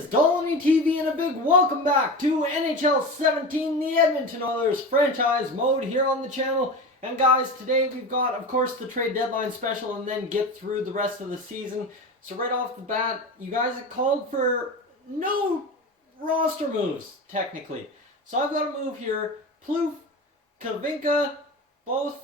is Dolynny TV and a big welcome back to NHL 17, the Edmonton Oilers franchise mode here on the channel. And guys, today we've got, of course, the trade deadline special and then get through the rest of the season. So right off the bat, you guys have called for no roster moves, technically. So I've got a move here. Plouffe, Kavinka, both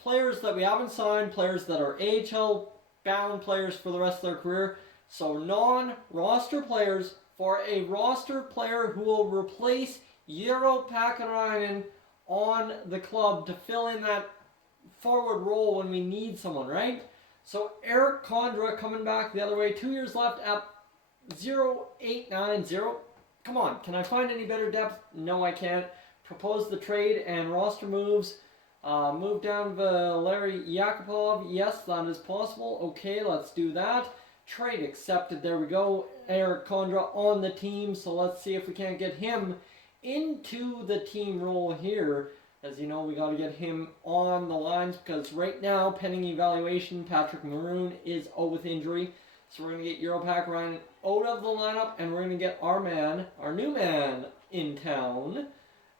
players that we haven't signed, players that are AHL-bound players for the rest of their career. So non-roster players for a roster player who will replace Eero Pakarainen on the club to fill in that forward role when we need someone, right? So Erik Condra coming back the other way, 2 years left at 0.890. Come on, can I find any better depth? No, I can't. Propose the trade and roster moves. Move down Valeri Yakupov. Yes, that is possible. Okay, let's do that. Trade accepted. There we go. Erik Condra on the team. So let's see if we can't get him into the team role here. As you know, we got to get him on the lines because right now, pending evaluation, Patrick Maroon is out with injury. So we're going to get Eero Pakarainen out of the lineup and we're going to get our man, our new man in town,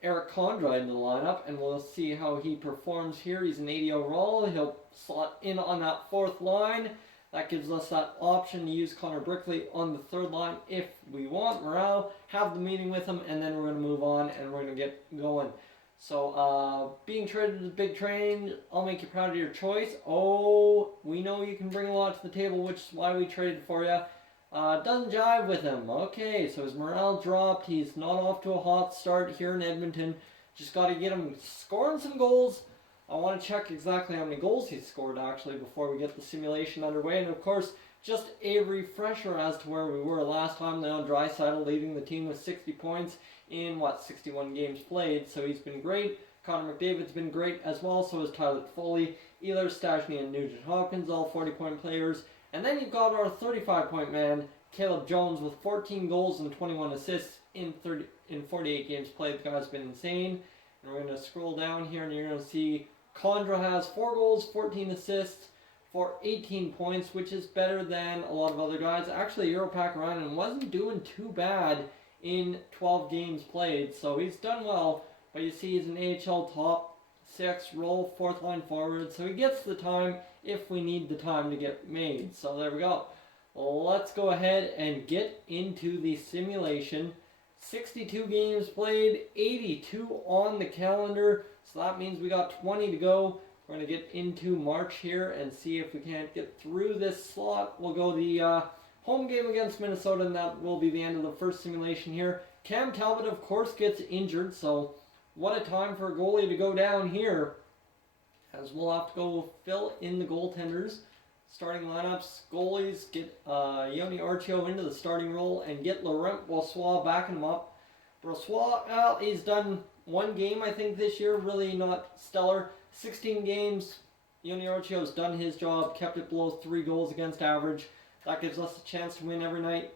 Erik Condra into the lineup, and we'll see how he performs here. He's an 80 overall. He'll slot in on that fourth line. That gives us that option to use Connor Brickley on the third line if we want. Morale, have the meeting with him, and then we're going to move on and we're going to get going. So, being traded is a big train. I'll make you proud of your choice. Oh, we know you can bring a lot to the table, which is why we traded for you. Doesn't jive with him. Okay, so his morale dropped. He's not off to a hot start here in Edmonton. Just got to get him scoring some goals. I want to check exactly how many goals he scored actually before we get the simulation underway. And of course, just a refresher as to where we were last time. Leon Draisaitl leading the team with 60 points in, 61 games played. So he's been great. Connor McDavid's been great as well. So has Tyler Foley, Ehlers, Stastny, and Nugent Hopkins, all 40-point players. And then you've got our 35-point man, Caleb Jones, with 14 goals and 21 assists in 48 games played. The guy's been insane. And we're going to scroll down here and you're going to see Condra has 4 goals, 14 assists for 18 points, which is better than a lot of other guys. Actually, Eero Pakarainen wasn't doing too bad in 12 games played, so he's done well. But you see he's an AHL top 6 role, 4th line forward, so he gets the time if we need the time to get made. So there we go. Let's go ahead and get into the simulation. 62 games played, 82 on the calendar. So that means we got 20 to go. We're going to get into March here and see if we can't get through this slot. We'll go the home game against Minnesota, and that will be the end of the first simulation here. Cam Talbot, of course, gets injured, so what a time for a goalie to go down here. As we'll have to go fill in the goaltenders. Starting lineups, goalies, get Yoni Archio into the starting role and get Laurent Brossoit backing him up. Brossoit, well, he's done one game, I think, this year. Really not stellar. 16 games. Yoni Archio's done his job. Kept it below 3 goals against average. That gives us a chance to win every night.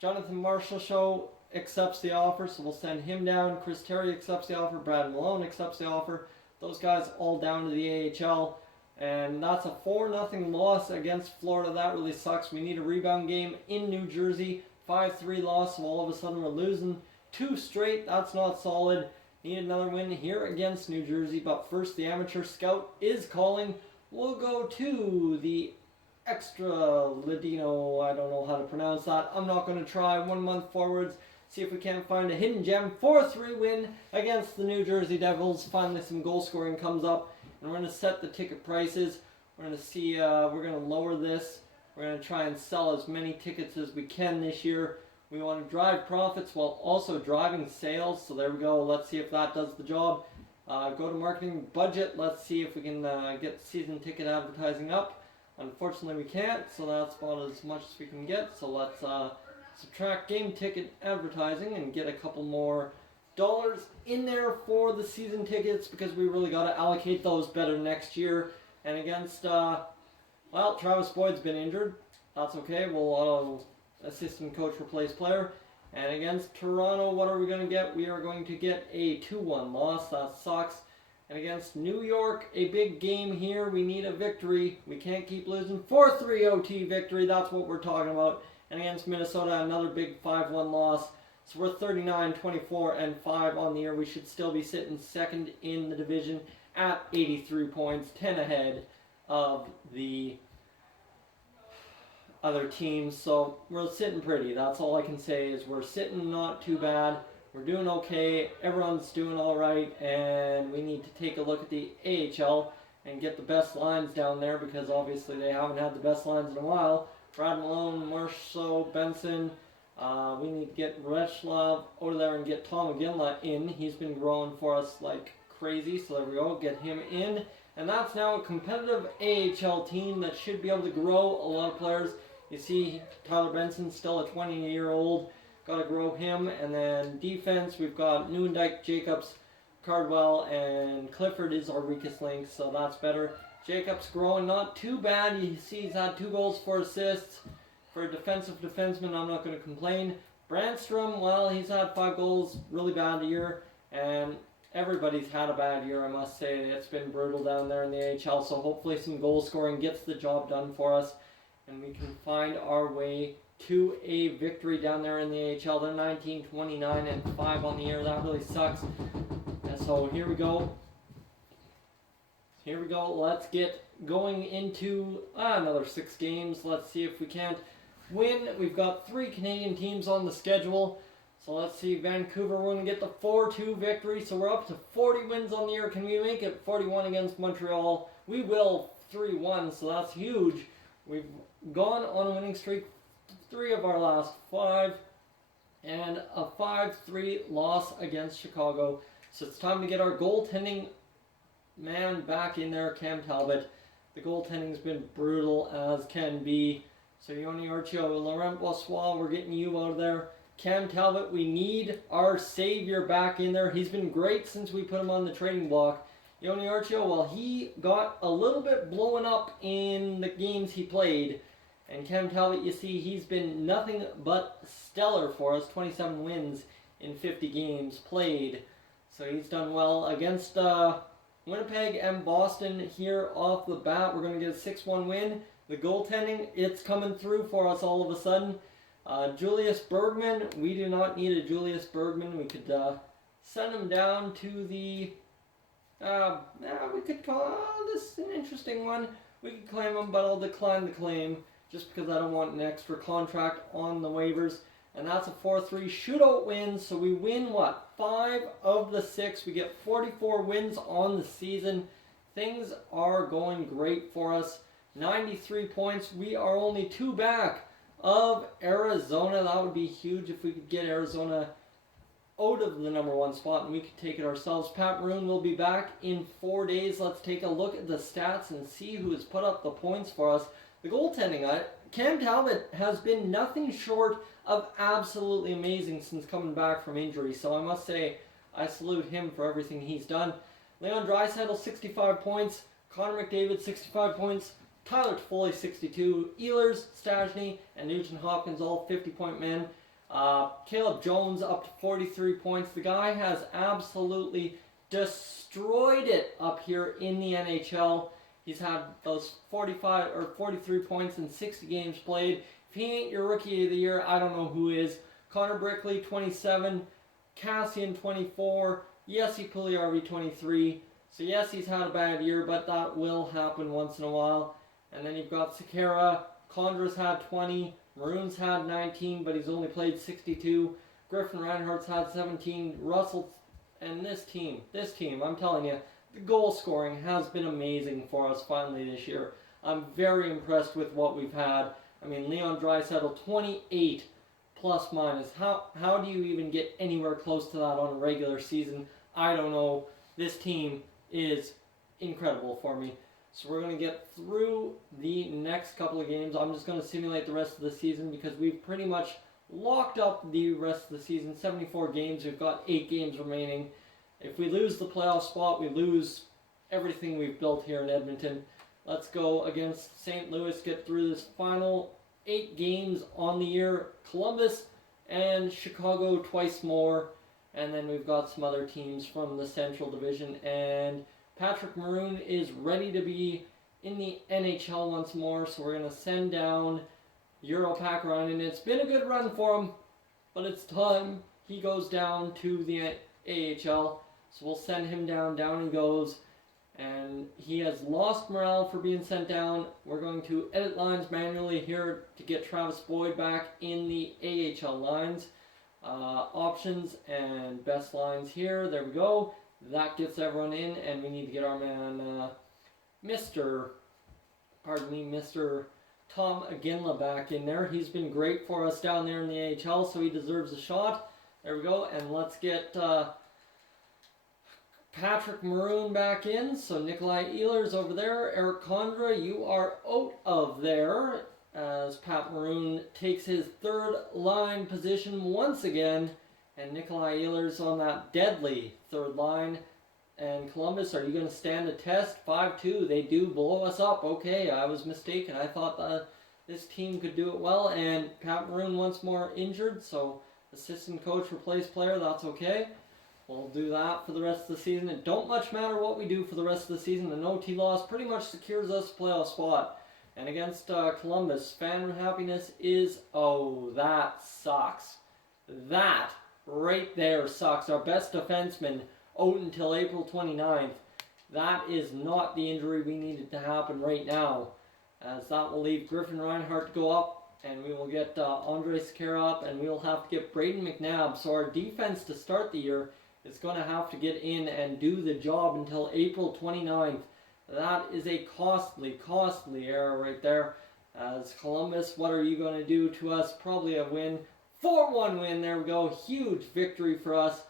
Jonathan Marchessault accepts the offer, so we'll send him down. Chris Terry accepts the offer. Brad Malone accepts the offer. Those guys all down to the AHL. And that's a 4-0 loss against Florida. That really sucks. We need a rebound game in New Jersey. 5-3 loss, so all of a sudden we're losing 2 straight. That's not solid. Need another win here against New Jersey. But first, the amateur scout is calling. We'll go to the extra Ladino. I don't know how to pronounce that. I'm not going to try. 1 month forwards. See if we can't find a hidden gem. 4-3 win against the New Jersey Devils. Finally, some goal scoring comes up. And we're going to set the ticket prices. We're going to see, we're going to lower this. We're going to try and sell as many tickets as we can this year. We want to drive profits while also driving sales. So there we go. Let's see if that does the job. Go to marketing budget. Let's see if we can get season ticket advertising up. Unfortunately, we can't. So that's about as much as we can get. So let's subtract game ticket advertising and get a couple more dollars in there for the season tickets because we really got to allocate those better next year. And against, well, Travis Boyd's been injured. That's okay. We'll assistant coach replace player. And against Toronto, what are we going to get? We are going to get a 2-1 loss. That sucks. And against New York, a big game here. We need a victory. We can't keep losing. 4-3 OT victory. That's what we're talking about. And against Minnesota, another big 5-1 loss. So we're 39, 24, and 5 on the year. We should still be sitting second in the division at 83 points, 10 ahead of the other teams. So we're sitting pretty. That's all I can say is we're sitting not too bad. We're doing okay. Everyone's doing all right. And we need to take a look at the AHL and get the best lines down there because obviously they haven't had the best lines in a while. Brad Malone, Marceau, Benson. We need to get Retzlaff over there and get Tom McGinley in. He's been growing for us like crazy, so there we go. Get him in. And that's now a competitive AHL team that should be able to grow a lot of players. You see Tyler Benson, still a 20-year-old. Got to grow him. And then defense, we've got Newendijk, Jacobs, Cardwell, and Clifford is our weakest link, so that's better. Jacobs growing not too bad. You see he's had 2 goals, 4 assists. For a defensive defenseman, I'm not going to complain. Brandstrom, well, he's had 5 goals, really bad year. And everybody's had a bad year, I must say. It's been brutal down there in the AHL, so hopefully some goal scoring gets the job done for us. And we can find our way to a victory down there in the AHL. They're 19, 29, and 5 on the year. That really sucks. And so here we go. Here we go. Let's get going into another 6 games. Let's see if we can't win. We've got 3 Canadian teams on the schedule. So let's see. Vancouver, we're going to get the 4-2 victory. So we're up to 40 wins on the year. Can we make it 41 against Montreal? We will. 3-1. So that's huge. We've gone on a winning streak 3 of our last 5. And a 5-3 loss against Chicago. So it's time to get our goaltending man back in there, Cam Talbot. The goaltending's been brutal as can be. So Yoni Archio, Laurent Boissois, we're getting you out of there. Cam Talbot, we need our savior back in there. He's been great since we put him on the trading block. Yoni Archio, well, he got a little bit blown up in the games he played. And Cam Talbot, you see, he's been nothing but stellar for us. 27 wins in 50 games played. So he's done well against Winnipeg and Boston here off the bat. We're going to get a 6-1 win. The goaltending, it's coming through for us all of a sudden. Julius Bergman, we do not need a Julius Bergman. We could send him down to the... we could call... this is an interesting one. We could claim him, but I'll decline the claim just because I don't want an extra contract on the waivers. And that's a 4-3 shootout win. So we win, 5 of the 6. We get 44 wins on the season. Things are going great for us. 93 points. We are only 2 back of Arizona. That would be huge if we could get Arizona out of the number 1 spot and we could take it ourselves. Pat Maroon will be back in 4 days. Let's take a look at the stats and see who has put up the points for us. The goaltending, Cam Talbot has been nothing short of absolutely amazing since coming back from injury. So I must say, I salute him for everything he's done. Leon Draisaitl, 65 points. Connor McDavid, 65 points. Tyler Toffoli, 62. Ehlers, Stastny, and Nugent Hopkins, all 50-point men. Caleb Jones up to 43 points. The guy has absolutely destroyed it up here in the NHL. He's had those 45 or 43 points in 60 games played. If he ain't your rookie of the year, I don't know who is. Connor Brickley, 27. Cassian, 24. Jesse Puljujarvi, 23. So yes, he's had a bad year, but that will happen once in a while. And then you've got Sekera. Condra's had 20. Maroon's had 19, but he's only played 62. Griffin Reinhardt's had 17. Russell, and this team, I'm telling you, the goal scoring has been amazing for us finally this year. I'm very impressed with what we've had. I mean, Leon Draisaitl, 28 plus minus. How do you even get anywhere close to that on a regular season? I don't know. This team is incredible for me. So we're going to get through the next couple of games. I'm just going to simulate the rest of the season because we've pretty much locked up the rest of the season. 74 games. We've got 8 games remaining. If we lose the playoff spot, we lose everything we've built here in Edmonton. Let's go against St. Louis, get through this final 8 games on the year. Columbus and Chicago twice more. And then we've got some other teams from the Central Division. And Patrick Maroon is ready to be in the NHL once more. So we're going to send down Europack run, and it's been a good run for him, but it's time he goes down to the AHL. So we'll send him down. Down he goes. And he has lost morale for being sent down. We're going to edit lines manually here to get Travis Boyd back in the AHL lines. Options and best lines here. There we go. That gets everyone in, and we need to get our man, Mr. Tom Aginla back in there. He's been great for us down there in the AHL, so he deserves a shot. There we go, and let's get Patrick Maroon back in. So Nikolai Ehlers over there. Eric Condra, you are out of there as Pat Maroon takes his third line position once again. And Nikolai Ehlers on that deadly third line. And Columbus, are you going to stand a test? 5-2. They do blow us up. Okay, I was mistaken. I thought that this team could do it well. And Pat Maroon once more injured. So assistant coach replace player. That's okay. We'll do that for the rest of the season. It don't much matter what we do for the rest of the season. An OT loss pretty much secures us a playoff spot. And against Columbus, fan happiness is, oh, that sucks. That right there sucks. Our best defenseman out until April 29th. That is not the injury we needed to happen right now. As that will leave Griffin Reinhart to go up. And we will get Andre Sekera up. And we'll have to get Braden McNabb. So our defense to start the year is going to have to get in and do the job until April 29th. That is a costly error right there. As Columbus, what are you going to do to us? Probably a win. 4-1 win. There we go. Huge victory for us.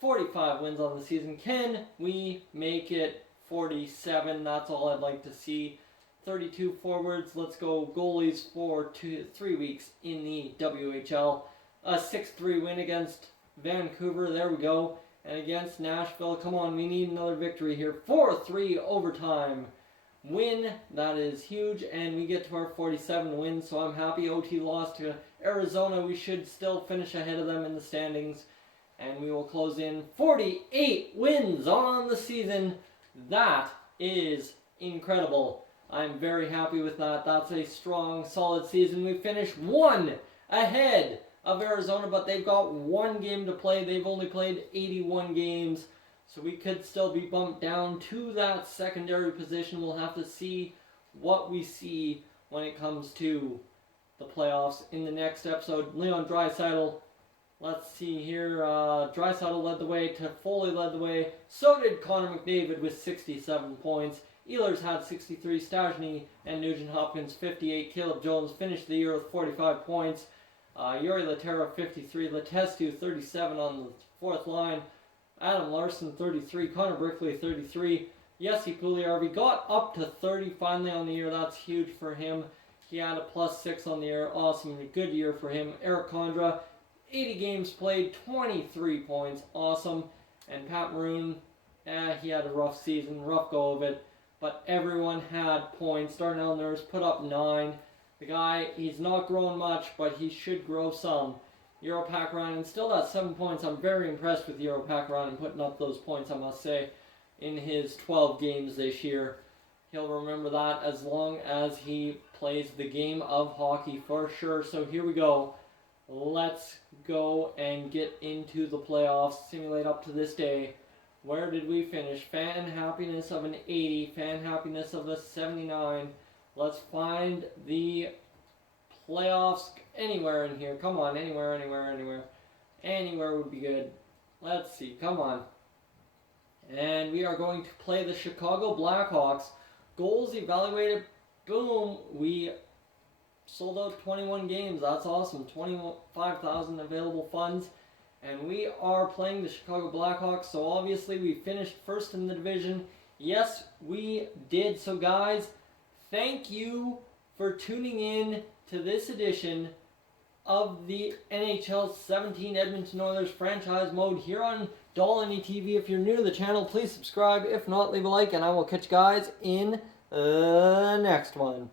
45 wins on the season. Can we make it 47? That's all I'd like to see. 32 forwards. Let's go goalies for 3 weeks in the WHL. A 6-3 win against Vancouver. There we go. And against Nashville, come on, we need another victory here. 4-3 overtime win. That is huge. And we get to our 47 wins, so I'm happy. OT lost to Arizona. We should still finish ahead of them in the standings. And we will close in 48 wins on the season. That is incredible. I'm very happy with that. That's a strong, solid season. We finished one ahead of Arizona, but they've got one game to play. They've only played 81 games, so we could still be bumped down to that secondary position. We'll have to see what we see when it comes to the playoffs in the next episode. Leon Draisaitl, let's see here. Draisaitl led the way, Toffoli led the way. So did Connor McDavid with 67 points. Ehlers had 63, Stastny and Nugent Hopkins 58. Caleb Jones finished the year with 45 points. Yuri Laterra 53, Letestu 37 on the fourth line, Adam Larson 33, Connor Brickley 33, Jesse Puljujärvi got up to 30 finally on the year. That's huge for him. He had a +6 on the year. Awesome, good year for him. Eric Condra, 80 games played, 23 points. Awesome. And Pat Maroon, he had a rough season, rough go of it, but everyone had points. Darnell Nurse put up 9. The guy, he's not grown much, but he should grow some. Europack Ryan still at 7 points. I'm very impressed with Europack Ryan putting up those points, I must say, in his 12 games this year. He'll remember that as long as he plays the game of hockey for sure. So here we go. Let's go and get into the playoffs. Simulate up to this day. Where did we finish? Fan happiness of an 80. Fan happiness of a 79. Let's find the playoffs anywhere in here. Come on, anywhere. Anywhere would be good. Let's see, come on. And we are going to play the Chicago Blackhawks. Goals evaluated. Boom. We sold out 21 games. That's awesome. 25,000 available funds. And we are playing the Chicago Blackhawks. So obviously we finished first in the division. Yes, we did. So guys, thank you for tuning in to this edition of the NHL 17 Edmonton Oilers franchise mode here on Dolynny TV. If you're new to the channel, please subscribe. If not, leave a like, and I will catch you guys in the next one.